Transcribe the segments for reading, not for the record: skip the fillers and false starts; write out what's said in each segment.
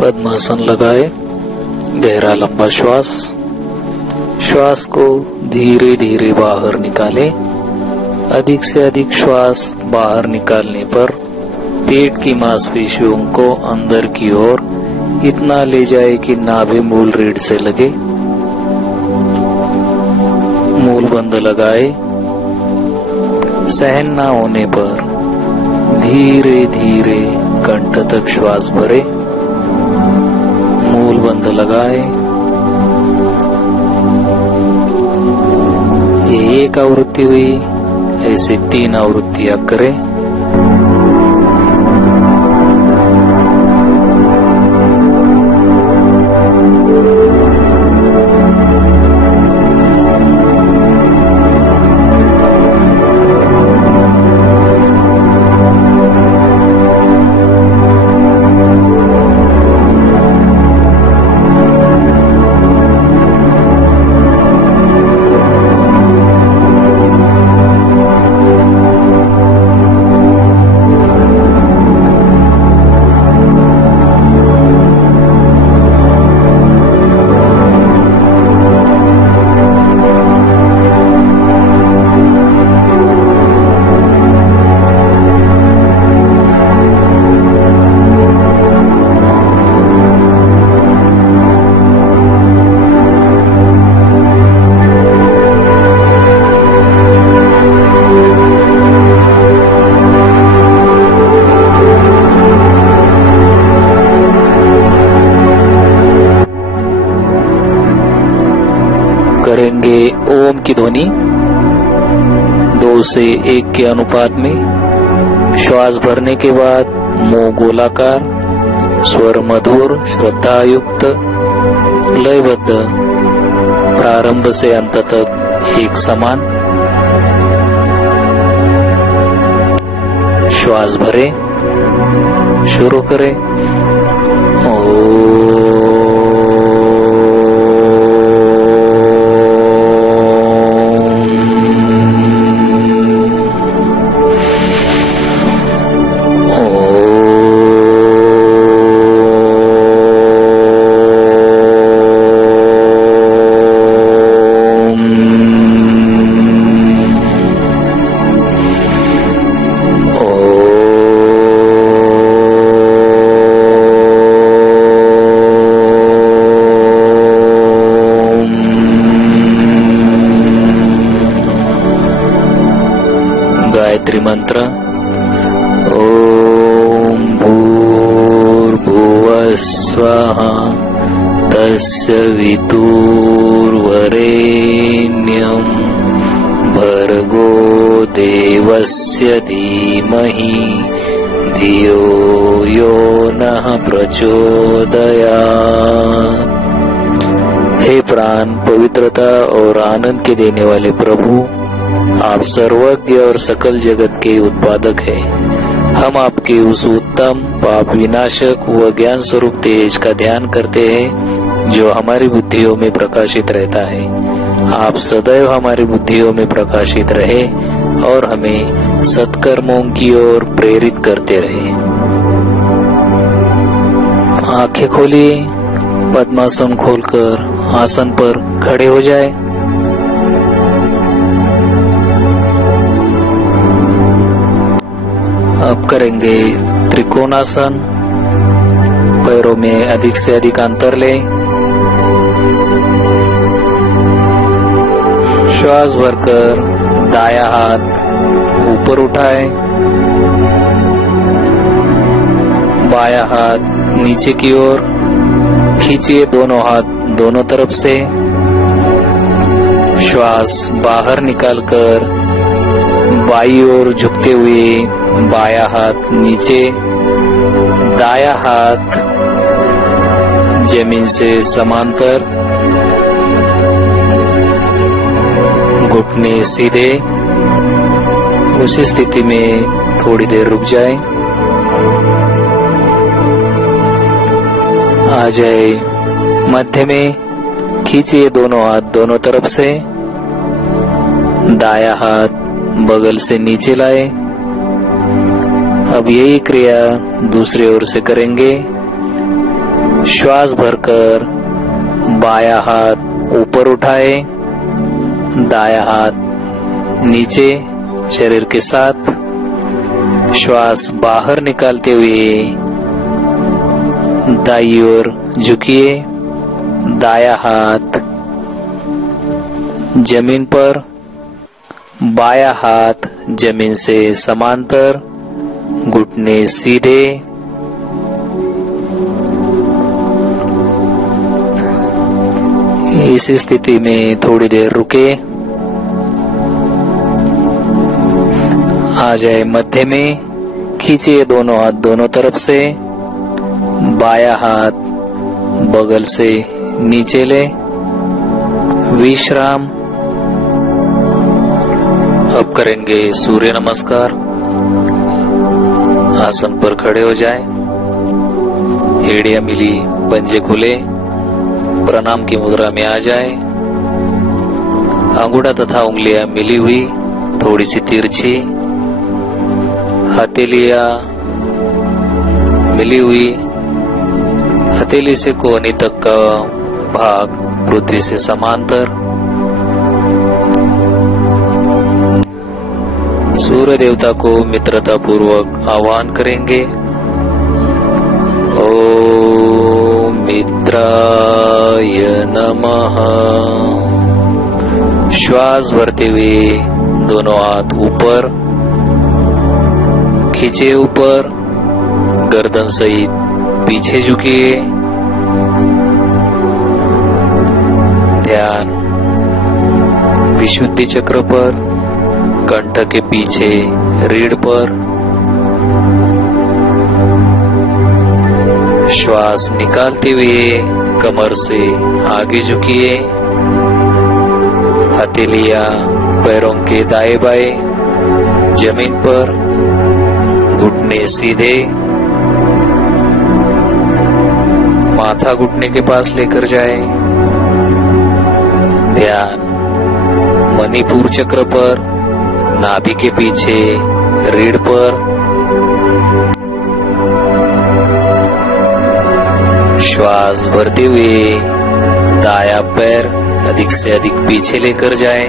पद्मासन लगाए। गहरा लंबा श्वास को धीरे धीरे बाहर निकाले। अधिक से अधिक श्वास बाहर निकालने पर पेट की मांसपेशियों को अंदर की ओर इतना ले जाए कि नाभि मूल रीढ़ से लगे। मूल बंद लगाए। सहन ना होने पर धीरे धीरे कंठ तक श्वास भरे। मूल बंद लगाए। ये एक आवृत्ति हुई, ऐसे 3 आवृत्तियां करें। करेंगे ओम की ध्वनि 2 से 1 के अनुपात में। श्वास भरने के बाद मुंह गोलाकार, स्वर मधुर, श्रद्धायुक्त, लयबद्ध, प्रारंभ से अंत तक एक समान। श्वास भरे, शुरू करें। गायत्री मंत्र। ओम भूर्भुवः स्वः तस्य वितुर्वरेण्यं भर्गो देवस्य धीमहि धियो यो नः प्रचोदयात्। हे प्राण, पवित्रता और आनंद के देने वाले प्रभु, आप सर्वज्ञ और सकल जगत के उत्पादक हैं। हम आपके उस उत्तम पाप विनाशक व ज्ञान स्वरूप तेज का ध्यान करते हैं जो हमारी बुद्धियों में प्रकाशित रहता है। आप सदैव हमारी बुद्धियों में प्रकाशित रहे और हमें सत्कर्मों की ओर प्रेरित करते रहे। आंखें खोलिए। पद्मासन खोलकर आसन पर खड़े हो जाए। अब करेंगे त्रिकोणासन। पैरों में अधिक से अधिक अंतर लें। श्वास भरकर दायां हाथ ऊपर उठाएं। बायां हाथ नीचे की ओर खींचिए। दोनों हाथ दोनों तरफ से। श्वास बाहर निकालकर बाईं ओर झुकते हुए बायां हाथ नीचे, दायां हाथ जमीन से समांतर, घुटने सीधे। उसी स्थिति में थोड़ी देर रुक जाएं। आ जाए मध्य में। खींचिए दोनों हाथ दोनों तरफ से। दायां हाथ बगल से नीचे लाए। अब यही क्रिया दूसरी ओर से करेंगे। श्वास भरकर बाया हाथ ऊपर उठाए, दाया हाथ नीचे शरीर के साथ। श्वास बाहर निकालते हुए दाईं ओर झुकिए, दाया हाथ जमीन पर, बाया हाथ जमीन से समांतर, घुटने सीधे। इस स्थिति में थोड़ी देर रुके। आ जाए मध्य में, खींचिए दोनों हाथ दोनों तरफ से, बाया हाथ बगल से नीचे ले, विश्राम। अब करेंगे सूर्य नमस्कार। आसन पर खड़े हो जाएं, एड़ियां मिली, पंजे खुले, प्रणाम की मुद्रा में आ जाएं। अंगूठा तथा उंगलियां मिली हुई, थोड़ी सी तिरछी, हथेलियां मिली हुई, हथेली से कोहनी तक का भाग पृथ्वी से समांतर। सूर्य देवता को मित्रता पूर्वक आह्वान करेंगे। ओम मित्राय नमः। श्वास भरते हुए दोनों हाथ ऊपर खींचे, ऊपर गर्दन सहित पीछे झुकिए। ध्यान विशुद्धि चक्र पर, कंठ के पीछे रीढ़ पर। श्वास निकालते हुए कमर से आगे झुकिए, हथेलियां पैरों के दाएं बाएं जमीन पर, घुटने सीधे, माथा घुटने के पास लेकर जाए। ध्यान मणिपुर चक्र पर, नाभि के पीछे रीढ़ पर। श्वास भरते हुए दाया पैर अधिक से अधिक पीछे लेकर जाए।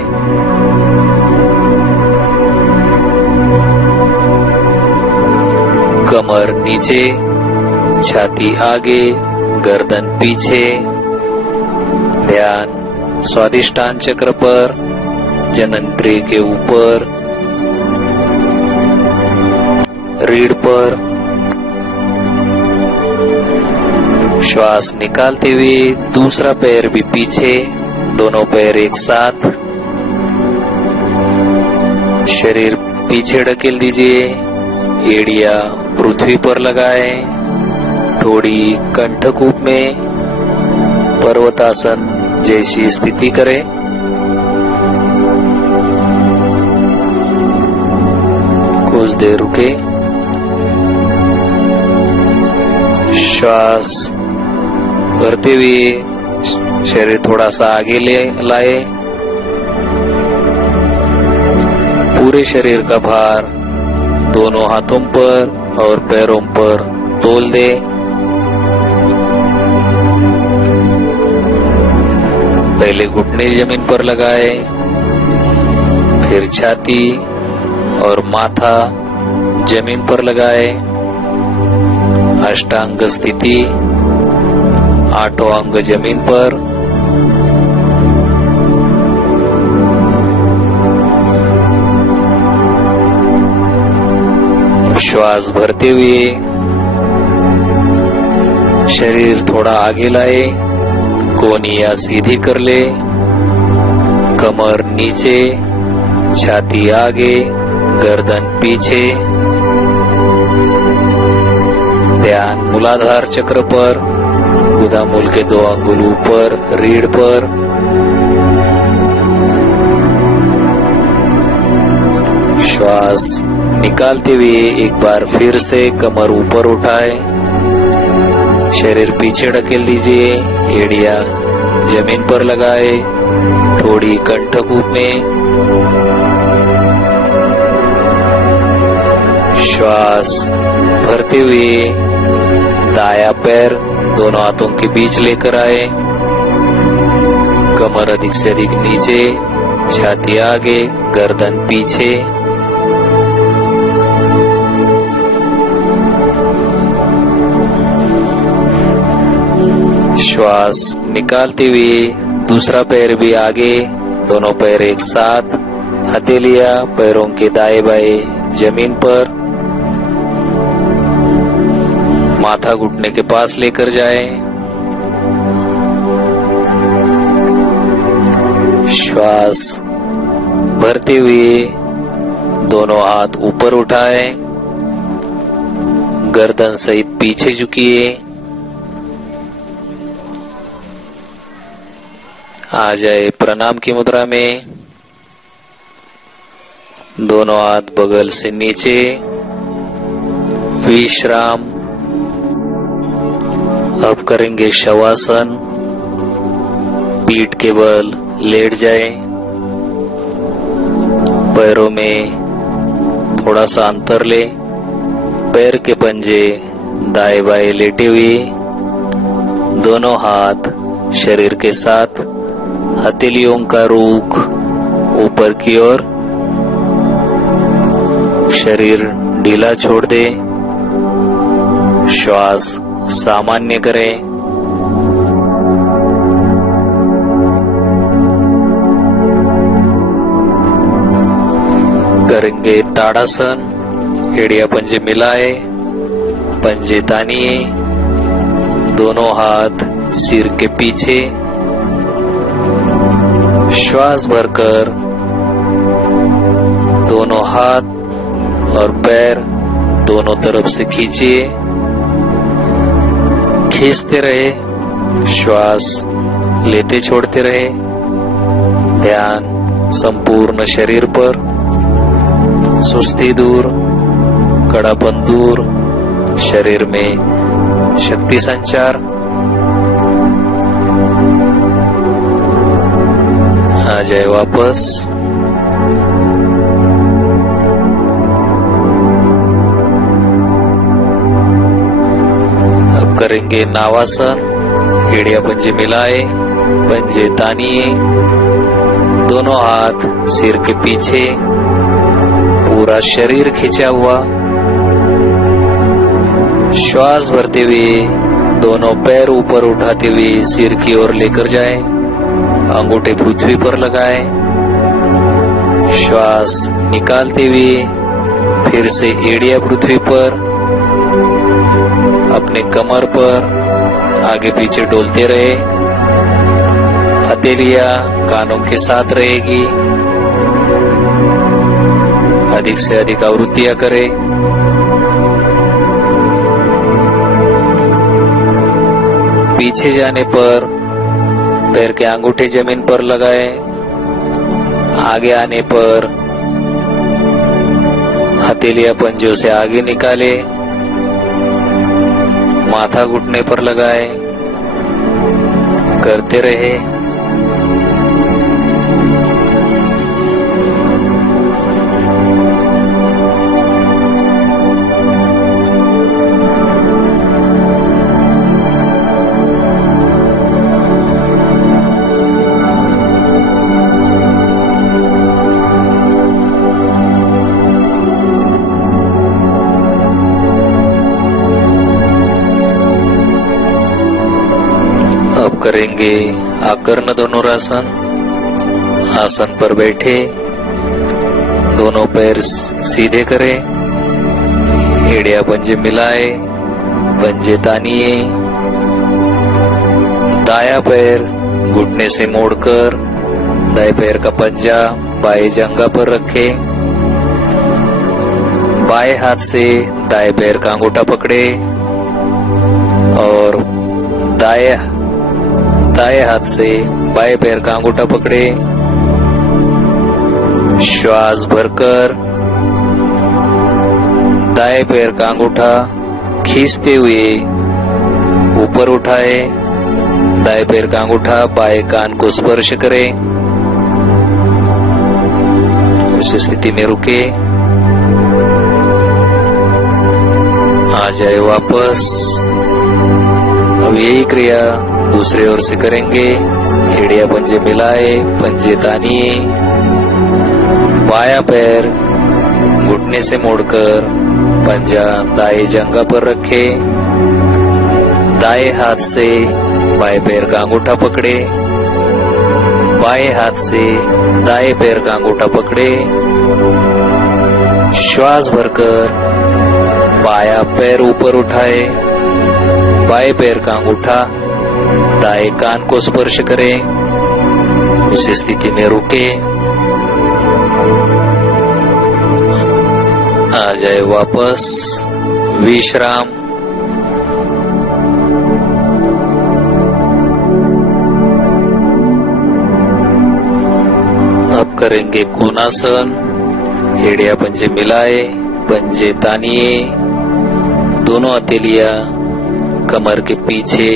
कमर नीचे, छाती आगे, गर्दन पीछे। ध्यान स्वादिष्टान चक्र पर, जननेंद्रिय के ऊपर, रीढ़ पर। श्वास निकालते हुए दूसरा पैर भी पीछे, दोनों पैर एक साथ। शरीर पीछे ढकेल दीजिए, एड़ियां पृथ्वी पर लगाएं। थोड़ी कंठकूप में पर्वतासन जैसी स्थिति करें। कुछ देर रुके। श्वास भरते हुए शरीर थोड़ा सा आगे ले लाए। पूरे शरीर का भार दोनों हाथों पर और पैरों पर तोल दे। पहले घुटने जमीन पर लगाए, फिर छाती और माथा जमीन पर लगाए। अष्टांग स्थिति, आठों अंग जमीन पर। श्वास भरते हुए शरीर थोड़ा आगे लाए, कोहनियां सीधी कर ले, कमर नीचे, छाती आगे, गर्दन पीछे। ध्यान मूलाधार चक्र पर, गुदामूल के 2 अंगुल ऊपर, रीढ़ पर। श्वास निकालते हुए एक बार फिर से कमर ऊपर उठाए, शरीर पीछे ढकेल दीजिए, एड़ियां जमीन पर लगाए। थोड़ी कंठकूप में श्वास भरते हुए दाया पैर दोनों हाथों के बीच लेकर आए। कमर अधिक से अधिक नीचे, छाती आगे, गर्दन पीछे। श्वास निकालते हुए दूसरा पैर भी आगे, दोनों पैर एक साथ, हथेलियां पैरों के दाएं बाएं जमीन पर, माथा घुटने के पास लेकर जाएं। श्वास भरते हुए दोनों हाथ ऊपर उठाएं, गर्दन सहित पीछे झुकिए। आ जाए प्रणाम की मुद्रा में। दोनों हाथ बगल से नीचे, विश्राम। अब करेंगे शवासन। पीठ के बल लेट जाए, पैरों में थोड़ा सा अंतर ले, पैर के पंजे दाएं बाएं लेटे हुए, दोनों हाथ शरीर के साथ, हथेलियों का रुख ऊपर की ओर, शरीर ढीला छोड़ दे। श्वास सामान्य करें। करेंगे ताड़ासन। एड़िया पंजे मिलाए, पंजे तानिए, दोनों हाथ सिर के पीछे। श्वास भरकर दोनों हाथ और पैर दोनों तरफ से खींचिए, खींचते रहे, श्वास लेते छोड़ते रहे। ध्यान संपूर्ण शरीर पर, सुस्ती दूर, कड़ापन दूर, शरीर में शक्ति संचार। आ जाए वापस। अब करेंगे नावासन। एड़िया पंजे मिलाए, पंजे तानिए, दोनों हाथ सिर के पीछे, पूरा शरीर खिंचा हुआ। श्वास भरते हुए दोनों पैर ऊपर उठाते हुए सिर की ओर लेकर जाएं, अंगूठे पृथ्वी पर लगाएं। श्वास निकालते हुए फिर से एड़िया पृथ्वी पर, अपने कमर पर आगे पीछे डोलते रहे। हथेलियां कानों के साथ रहेगी। अधिक से अधिक आवृत्तियां करें। पीछे जाने पर पैर के अंगूठे जमीन पर लगाए, आगे आने पर हथेलियां पंजों से आगे निकाले, माथा घुटने पर लगाए, करते रहे। अब करेंगे आकर्ण धनुरासन। आसन पर बैठे, दोनों पैर सीधे करें, एड़िया पंजे मिलाए, पंजे तानिए, दाया पैर घुटने से मोड़कर दाएं पैर का पंजा बाएं जंघा पर रखे, बाएं हाथ से दाएं पैर का अंगूठा पकड़े और दाएं हाथ से बाएं पैर का अंगूठा पकड़े। श्वास भरकर दाएं पैर का अंगूठा खींचते हुए ऊपर उठाए, दाएं पैर का अंगूठा बाएं कान को स्पर्श करे। इस स्थिति में रुके, आ जाए वापस। अब यही क्रिया दूसरी ओर से करेंगे। एड़िया पंजे मिलाए, पंजे तानिए, बायां पैर घुटने से मोड़कर पंजा दाएं जंघा पर रखे, दाएं हाथ से बाएं पैर का अंगूठा पकड़े, बाएं हाथ से दाएं पैर का अंगूठा पकड़े, श्वास भरकर बायां पैर ऊपर उठाए, बाएं पैर का अंगूठा दाएं कान को स्पर्श करे, उस स्थिति में रुके, आ जाए वापस, विश्राम। अब करेंगे कोणासन। एड़िया पंजे मिलाए, पंजे तानिए, दोनों हथेलियां कमर के पीछे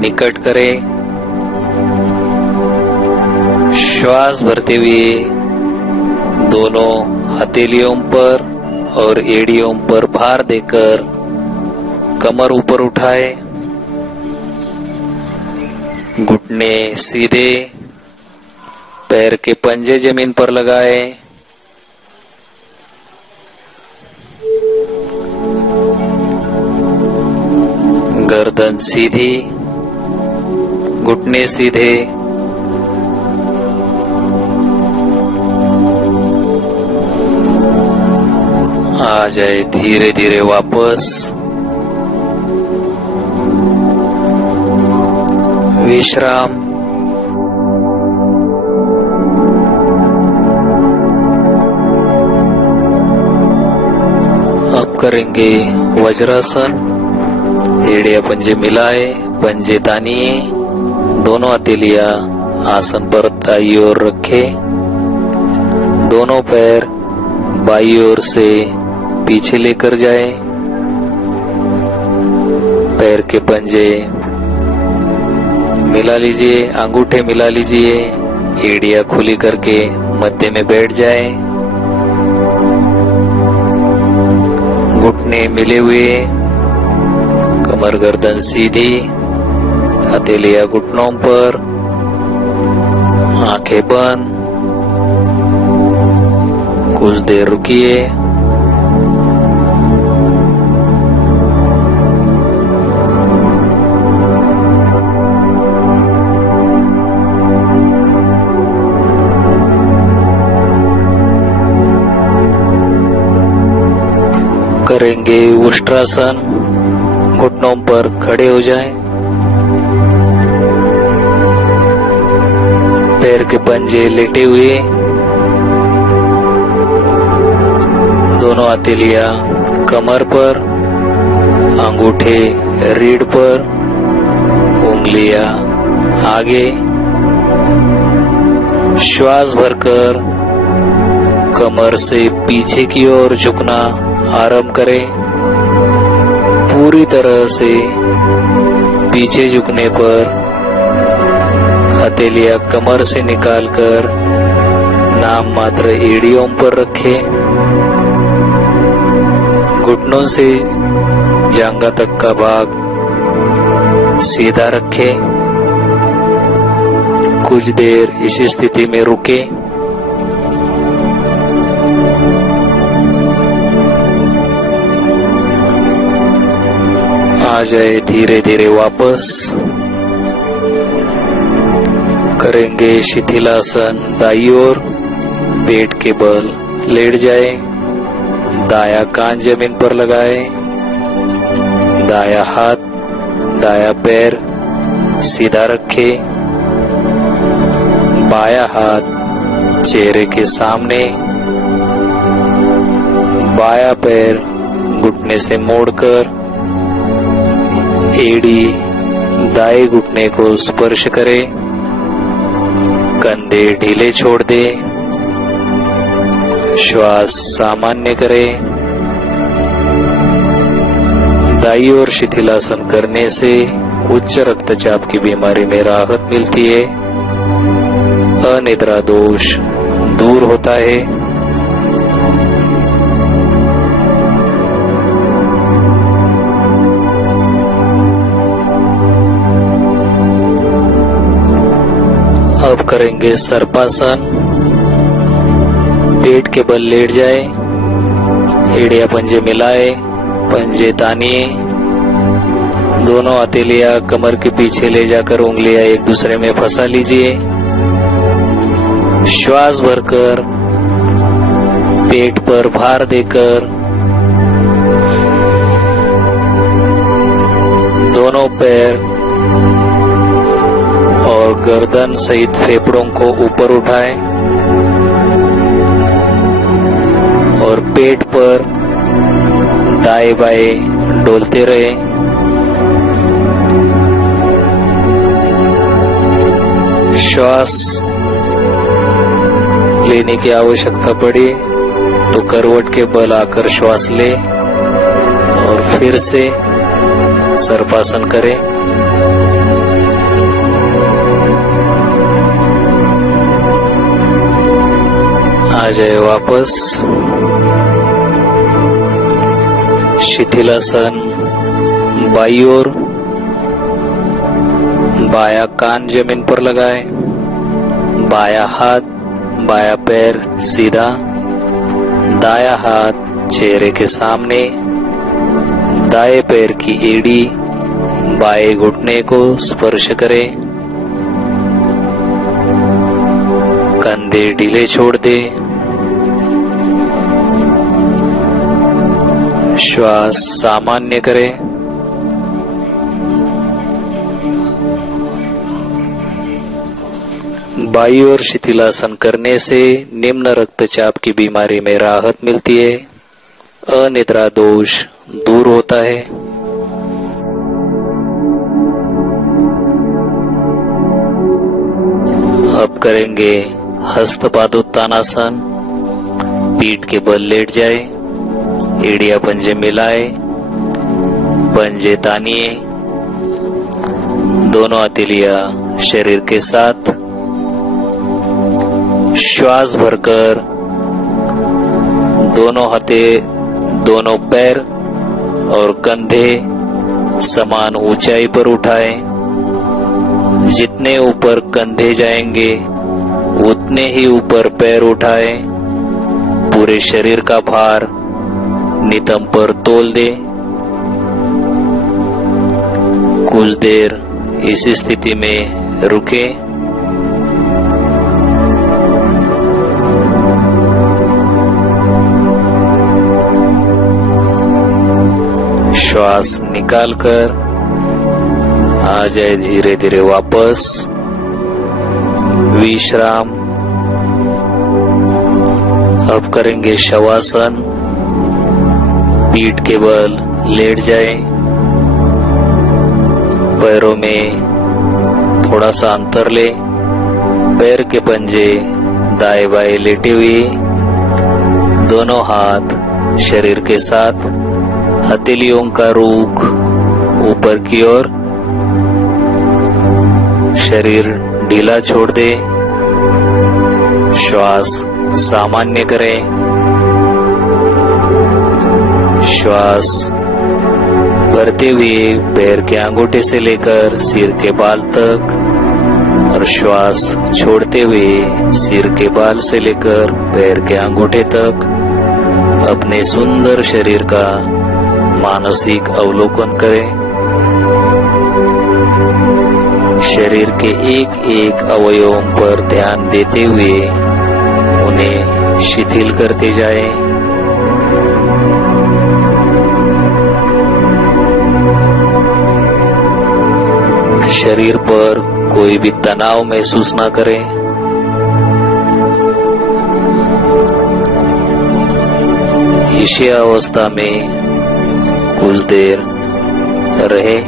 निकट करें, श्वास भरते हुए दोनों हथेलियों पर और एड़ियों पर भार देकर कमर ऊपर उठाए, घुटने सीधे, पैर के पंजे जमीन पर लगाए, गर्दन सीधी, घुटने सीधे, आ जाए धीरे धीरे वापस, विश्राम। अब करेंगे वज्रासन। एड़िया पंजे मिलाए, पंजे तानिए, दोनों हथेलियां आसन पर दाईं ओर रखे, दोनों पैर बाईं ओर से पीछे लेकर जाए, पैर के पंजे मिला लीजिए, अंगूठे मिला लीजिए, एड़ियां खुली करके मध्य में बैठ जाए, घुटने मिले हुए, कमर गर्दन सीधी, हथेलियां घुटनों पर, आंखें बंद, कुछ देर रुकिए। करेंगे उष्ट्रासन। घुटनों पर खड़े हो जाएं, पैर के पंजे लेटे हुए, दोनों हथेलियां कमर पर, अंगूठे रीढ़ पर, उंगलियां आगे, श्वास भरकर कमर से पीछे की ओर झुकना आरंभ करें। पूरी तरह से पीछे झुकने पर हथेलियां कमर से निकालकर नाम मात्र एड़ियों पर रखें, घुटनों से जांघा तक का भाग सीधा रखें, कुछ देर इस स्थिति में रुके। आ जाए धीरे धीरे वापस। करेंगे शिथिलासन। दाईं ओर पेट के बल लेट जाए, दाया कान जमीन पर लगाए, दाया हाथ दाया पैर सीधा रखे, बाया हाथ चेहरे के सामने, बाया पैर घुटने से मोड़कर एड़ी दाएं घुटने को स्पर्श करे, कंधे ढीले छोड़ दे, श्वास सामान्य करे। दाईं ओर शिथिलासन करने से उच्च रक्तचाप की बीमारी में राहत मिलती है, अनिद्रा दोष दूर होता है। करेंगे सर्पासन। पेट के बल लेट जाए, एड़िया पंजे मिलाए, पंजे तानिए, दोनों हथेलियां कमर के पीछे ले जाकर उंगलियां एक दूसरे में फंसा लीजिए। श्वास भरकर पेट पर भार देकर दोनों पैर और गर्दन सहित फेफड़ों को ऊपर उठाएं और पेट पर दाएं बाएं डोलते रहें। श्वास लेने की आवश्यकता पड़ी तो करवट के बल आकर श्वास ले और फिर से सर्पासन करें। आ जाए वापस। शिथिलासन। बाईं ओर बायां कान जमीन पर लगाएं, बायां हाथ बायां पैर सीधा, दायां हाथ चेहरे के सामने, दाएं पैर की एड़ी बाएं घुटने को स्पर्श करें, कंधे ढीले छोड़ दे। श्वास सामान्य करें। बाईं ओर शिथिलासन करने से निम्न रक्तचाप की बीमारी में राहत मिलती है, अनिद्रा दोष दूर होता है। अब करेंगे हस्तपादोत्तानासन। पीठ के बल लेट जाए, एड़िया पंजे मिलाए, पंजे तानिए, दोनों हथेलियां शरीर के साथ। श्वास भरकर दोनों दोनों पैर और कंधे समान ऊंचाई पर उठाएं। जितने ऊपर कंधे जाएंगे उतने ही ऊपर पैर उठाएं। पूरे शरीर का भार नितंब पर तोल दे। कुछ देर इस स्थिति में रुके। श्वास निकालकर आ जाए धीरे धीरे वापस। विश्राम। अब करेंगे शवासन। पीठ के बल लेट जाए, पैरों में थोड़ा सा अंतर ले, पैर के पंजे दाएं बाएं लेटे हुए, दोनों हाथ शरीर के साथ, हथेलियों का रुख ऊपर की ओर, शरीर ढीला छोड़ दे। श्वास सामान्य करें। श्वास भरते हुए पैर के अंगूठे से लेकर सिर के बाल तक और श्वास छोड़ते हुए सिर के बाल से लेकर पैर के अंगूठे तक अपने सुंदर शरीर का मानसिक अवलोकन करें। शरीर के एक एक अवयवों पर ध्यान देते हुए उन्हें शिथिल करते जाएं। शरीर पर कोई भी तनाव महसूस न करें। इसी अवस्था में कुछ देर रहे।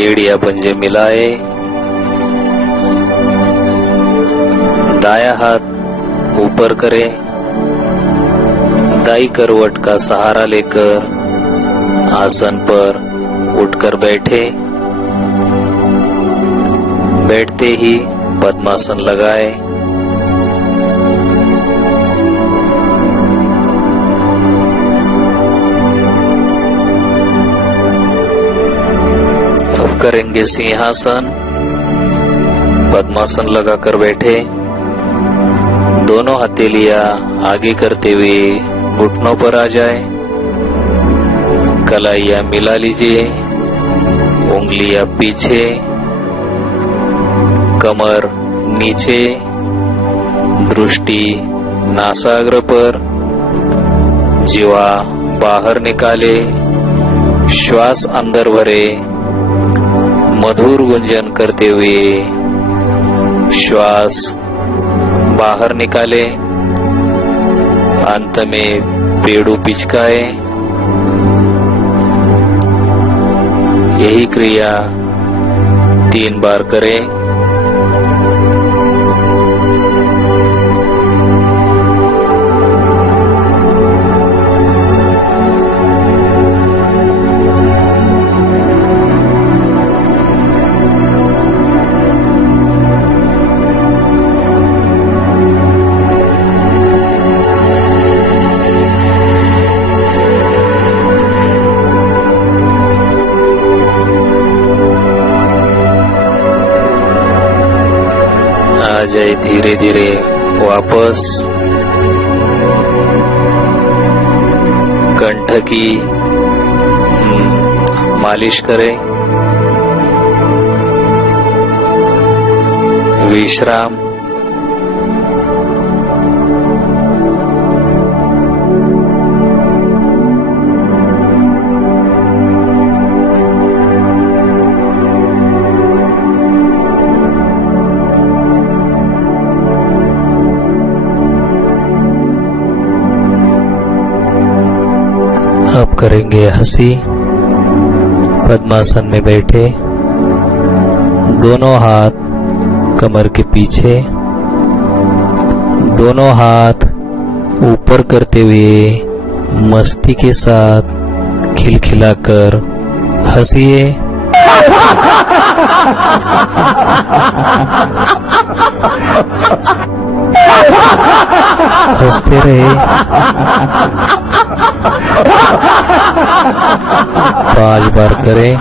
एड़िया पंजे मिलाए, दाया हाथ ऊपर करें, दाई करवट का सहारा लेकर आसन पर उठकर बैठे। बैठते ही पद्मासन लगाए। करेंगे सिंहासन। पद्मासन लगाकर बैठे, दोनों हथेलियां आगे करते हुए घुटनों पर आ जाए। कलाइयां मिला लीजिए, उंगलियां पीछे, कमर नीचे, दृष्टि नासाग्र पर, जीवा बाहर निकाले, श्वास अंदर भरे, मधुर गुंजन करते हुए श्वास बाहर निकाले। अंत में पेड़ू पिचकाए। यही क्रिया 3 बार करें। आ जाए धीरे धीरे वापस। कंठ की मालिश करें। विश्राम। अब करेंगे हंसी। पद्मासन में बैठे, दोनों हाथ कमर के पीछे, दोनों हाथ ऊपर करते हुए मस्ती के साथ खिलखिलाकर हंसिए। हंसते रहे। 5 बार करें।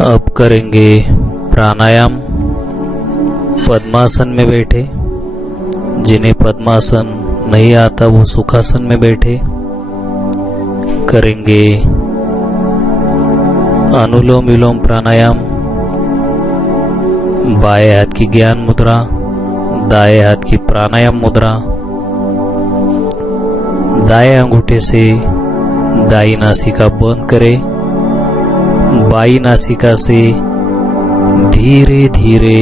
अब करेंगे प्राणायाम। पद्मासन में बैठे, जिन्हें पद्मासन नहीं आता वो सुखासन में बैठे। करेंगे अनुलोम विलोम प्राणायाम। बाएं हाथ की ज्ञान मुद्रा, दाएं हाथ की प्राणायाम मुद्रा। दाएं अंगूठे से दाई नासिका बंद करें। बाई नासिका से धीरे धीरे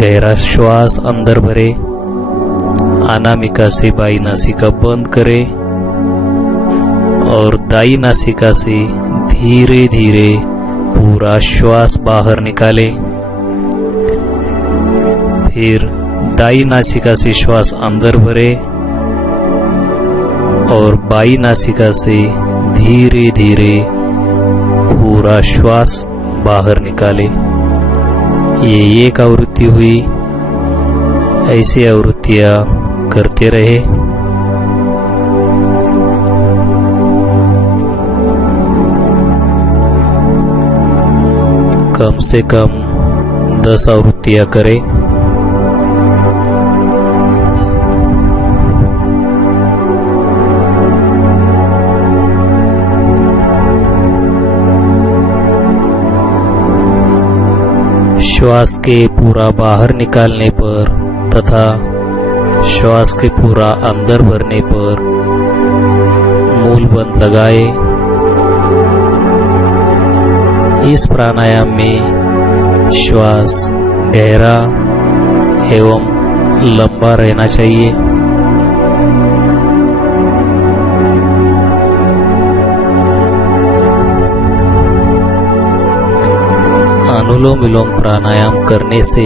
गहरा श्वास अंदर भरे। अनामिका से बाई नासिका बंद करें और दाई नासिका से धीरे धीरे पूरा श्वास बाहर निकाले। फिर दाई नासिका से श्वास अंदर भरे और बाई नासिका से धीरे धीरे पूरा श्वास बाहर निकाले। ये एक आवृत्ति हुई। ऐसी आवृत्तियां करते रहे। कम से कम 10 आवृत्तियां करें। श्वास के पूरा बाहर निकालने पर तथा श्वास के पूरा अंदर भरने पर मूल बंद लगाए। इस प्राणायाम में श्वास गहरा एवं लंबा रहना चाहिए। अनुलोम विलोम प्राणायाम करने से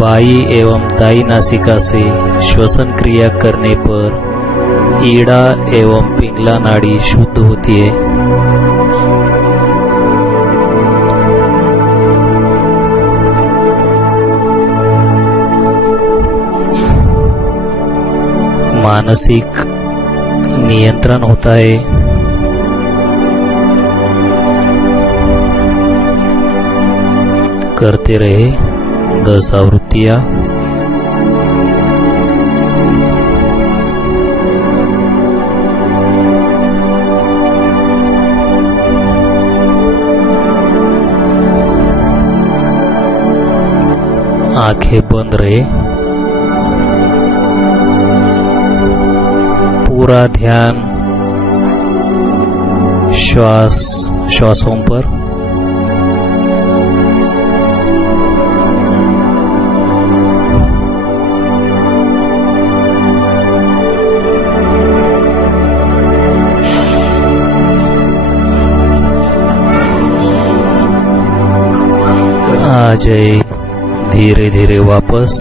बाई एवं दाई नासिका से श्वसन क्रिया करने पर ईड़ा एवं पिंगला नाड़ी शुद्ध होती है। मानसिक नियंत्रण होता है। करते रहे 10 आवृत्तियां। आंखें बंद रहे। पूरा ध्यान श्वासों पर। आ जाए धीरे धीरे वापस।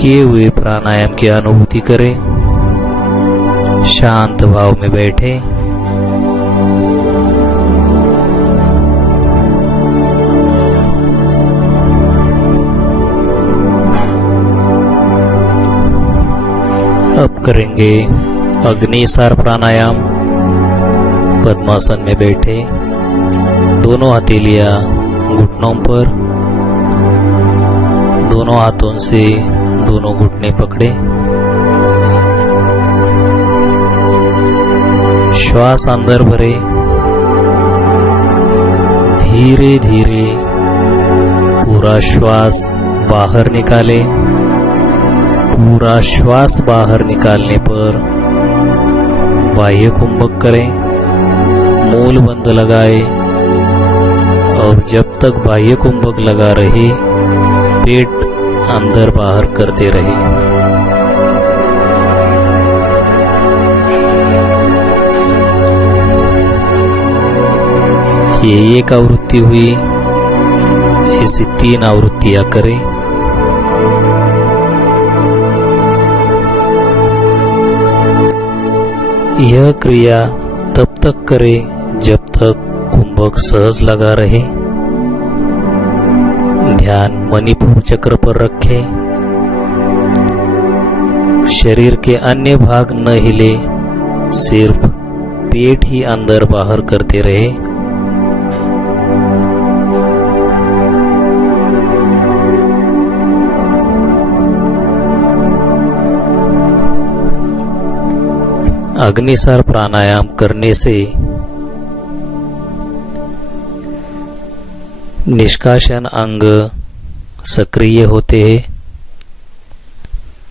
किए हुए प्राणायाम की अनुभूति करें। शांत भाव में बैठे। अब करेंगे अग्निसार प्राणायाम। पद्मासन में बैठे, दोनों हथेलियां घुटनों पर, दोनों हाथों से दोनों घुटने पकड़े। श्वास अंदर भरे, धीरे धीरे पूरा श्वास बाहर निकाले। पूरा श्वास बाहर निकालने पर बाह्य कुंभक करें, मूल बंद लगाए और जब तक बाह्य कुंभक लगा रहे पेट अंदर बाहर करते रहे। ये एक आवृत्ति हुई, ऐसी 3 आवृत्तियां करें। यह क्रिया तब तक करें जब तक कुंभक सहज लगा रहे। ध्यान मणिपुर चक्र पर रखें। शरीर के अन्य भाग न हिले, सिर्फ पेट ही अंदर बाहर करते रहे। अग्निसार प्राणायाम करने से निष्कासन अंग सक्रिय होते हैं,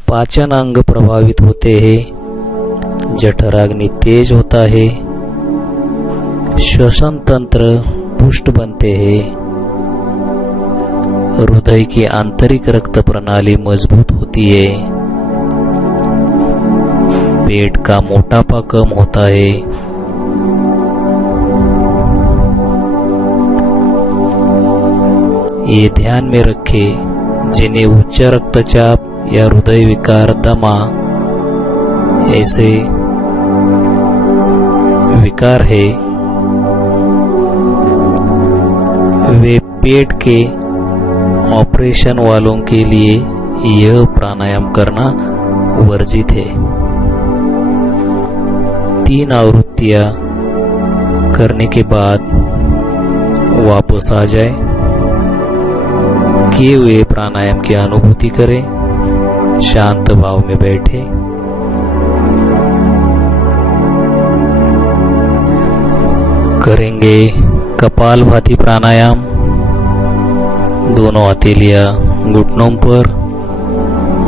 पाचन अंग प्रभावित होते हैं, जठराग्नि तेज होता है, श्वसन तंत्र पुष्ट बनते हैं, हृदय की आंतरिक रक्त प्रणाली मजबूत होती है, पेट का मोटापा कम होता है, ये ध्यान में रखें जिन्हें उच्च रक्तचाप या हृदय विकार, दमा ऐसे विकार है, वे पेट के ऑपरेशन वालों के लिए यह प्राणायाम करना वर्जित है। 3 आवृत्तियां करने के बाद वापस आ जाए। किए हुए प्राणायाम की अनुभूति करें। शांत भाव में बैठे। करेंगे कपालभाति प्राणायाम। दोनों हथेलियां घुटनों पर,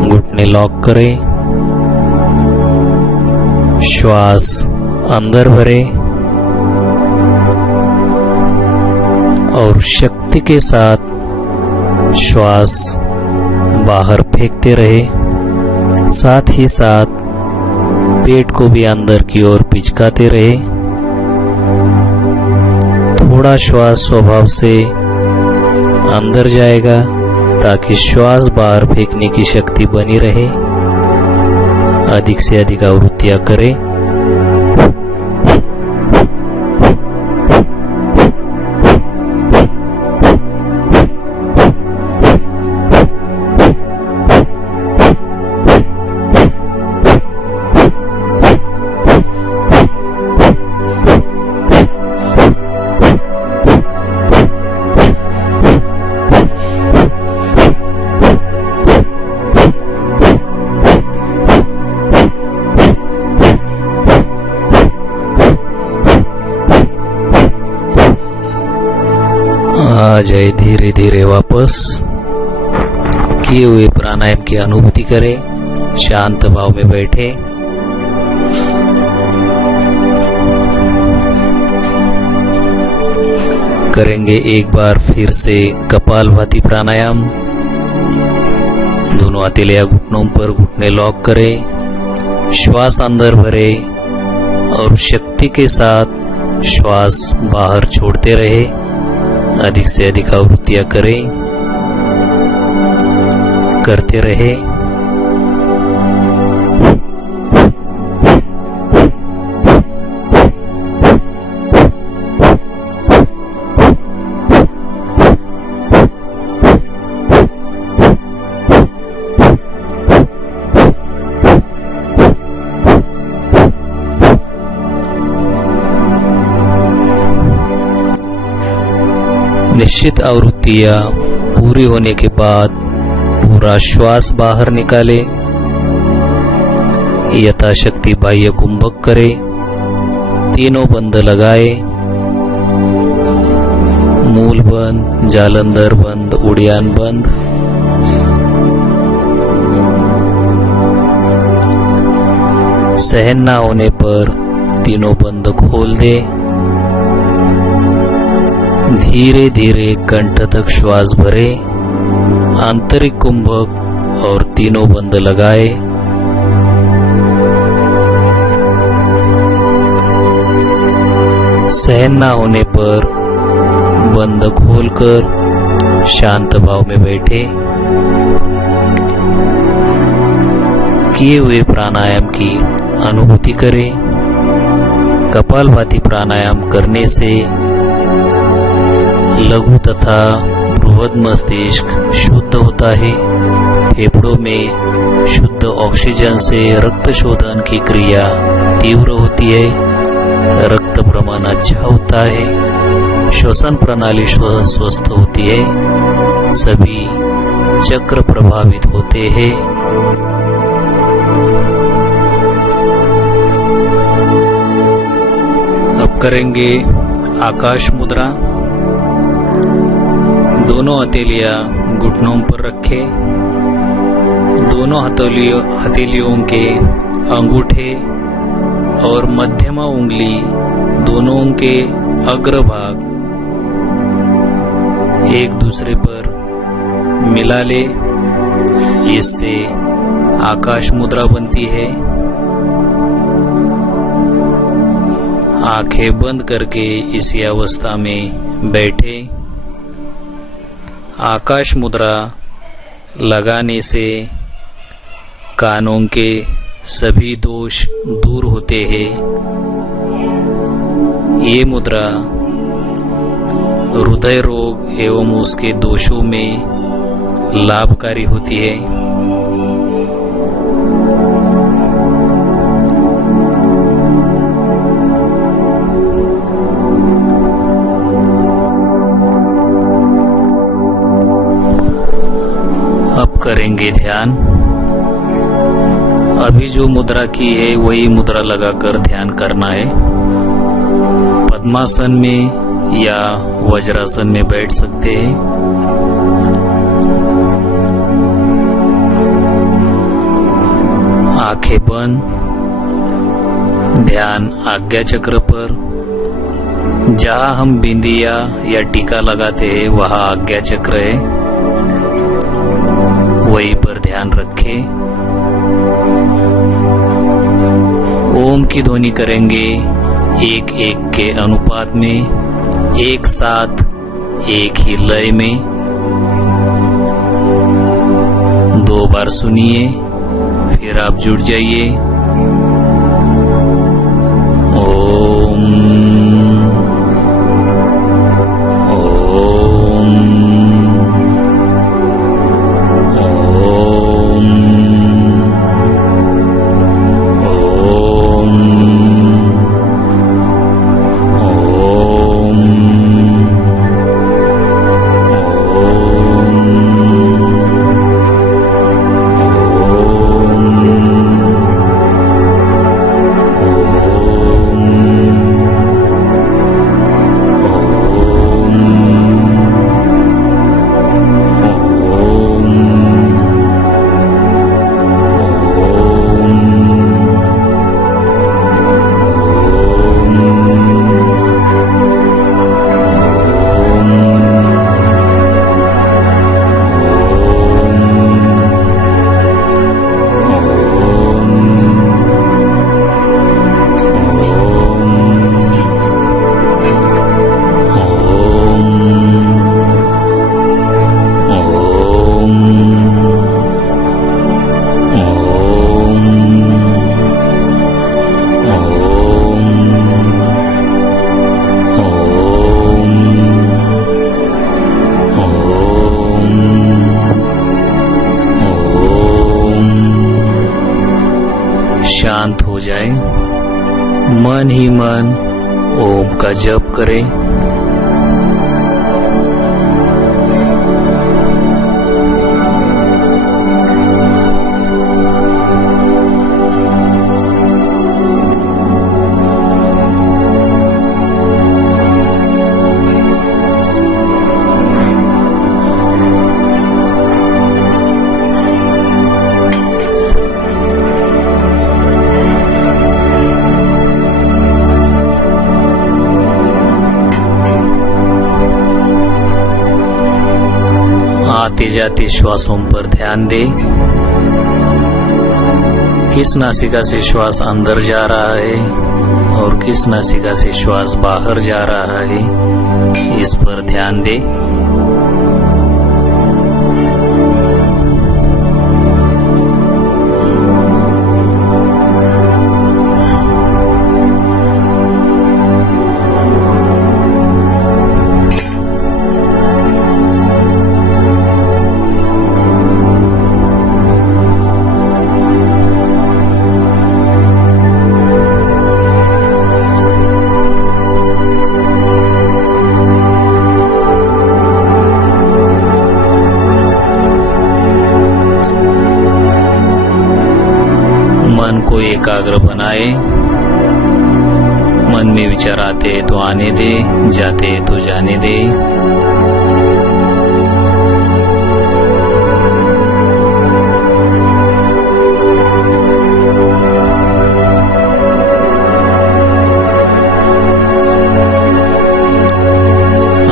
घुटने लॉक करें। श्वास अंदर भरे और शक्ति के साथ श्वास बाहर फेंकते रहे। साथ ही साथ पेट को भी अंदर की ओर पिचकाते रहे। थोड़ा श्वास स्वभाव से अंदर जाएगा ताकि श्वास बाहर फेंकने की शक्ति बनी रहे। अधिक से अधिक आवृत्तियां करें। आ जाए धीरे धीरे वापस। किए हुए प्राणायाम की अनुभूति करें। शांत भाव में बैठे। करेंगे एक बार फिर से कपालभाति प्राणायाम। दोनों हथेलियां घुटनों पर घुटने लॉक करें। श्वास अंदर भरे और शक्ति के साथ श्वास बाहर छोड़ते रहे। अधिक से अधिक आवृत्तियां करें, करते रहे। निश्चित आवृत्तियां पूरी होने के बाद पूरा श्वास बाहर निकाले। यथाशक्ति बाह्य कुंभक करे। तीनों बंद लगाए। मूल बंद, जालंधर बंद, उड़ियान बंद। सहन ना होने पर तीनों बंद खोल दे। धीरे धीरे कंठ तक श्वास भरे। आंतरिक कुंभक और तीनों बंद लगाए। सहन ना होने पर बंद खोलकर शांत भाव में बैठे। किए हुए प्राणायाम की अनुभूति करें। कपालभाति प्राणायाम करने से लघु तथा बृहद मस्तिष्क शुद्ध होता है। फेफड़ों में शुद्ध ऑक्सीजन से रक्त शोधन की क्रिया तीव्र होती है। रक्त प्रमाण अच्छा होता है। श्वसन प्रणाली स्वस्थ होती है। सभी चक्र प्रभावित होते हैं। अब करेंगे आकाश मुद्रा। दोनों हथेलियां घुटनों पर रखे। दोनों हथेलियों के अंगूठे और मध्यमा उंगली दोनों के अग्रभाग एक दूसरे पर मिला ले। इससे आकाश मुद्रा बनती है। आंखें बंद करके इसी अवस्था में बैठे। आकाश मुद्रा लगाने से कानों के सभी दोष दूर होते हैं। ये मुद्रा हृदय रोग एवं उसके दोषों में लाभकारी होती है। अब करेंगे ध्यान। अभी जो मुद्रा की है वही मुद्रा लगाकर ध्यान करना है। पद्मासन में या वज्रासन में बैठ सकते हैं। आंखें बंद। ध्यान आज्ञा चक्र पर। जहां हम बिंदिया या टीका लगाते हैं वहां आज्ञा चक्र है, वहीं पर ध्यान रखें। ओम की ध्वनि करेंगे एक एक के अनुपात में, एक साथ, एक ही लय में। 2 बार सुनिए, फिर आप जुड़ जाइए। ओम ओम ओम शांत हो जाए, मन ही मन ओम का जप करें। आते जाते श्वासों पर ध्यान दे। किस नासिका से श्वास अंदर जा रहा है और किस नासिका से श्वास बाहर जा रहा है, इस पर ध्यान दे। मन को एकाग्र बनाए। मन में विचार आते हैं तो आने दे, जाते हैं तो जाने दे।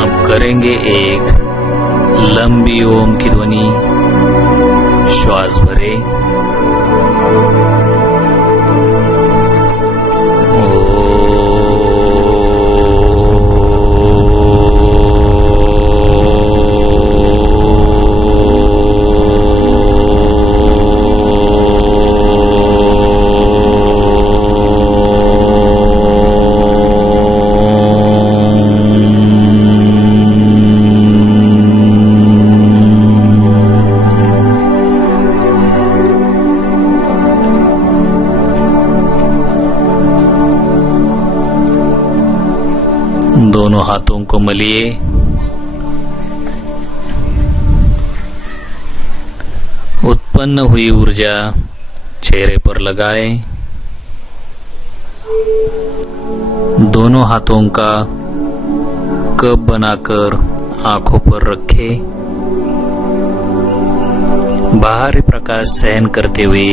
अब करेंगे एक लंबी ओम की ध्वनि। श्वास भरे, दोनों हाथों को मलिए। उत्पन्न हुई ऊर्जा चेहरे पर लगाएं। दोनों हाथों का कप बनाकर आंखों पर रखें। बाहरी प्रकाश सहन करते हुए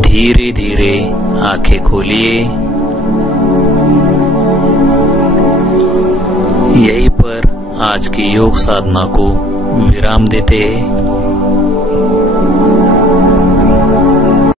धीरे धीरे आंखें खोलिए। यहीं पर आज की योग साधना को विराम देते हैं।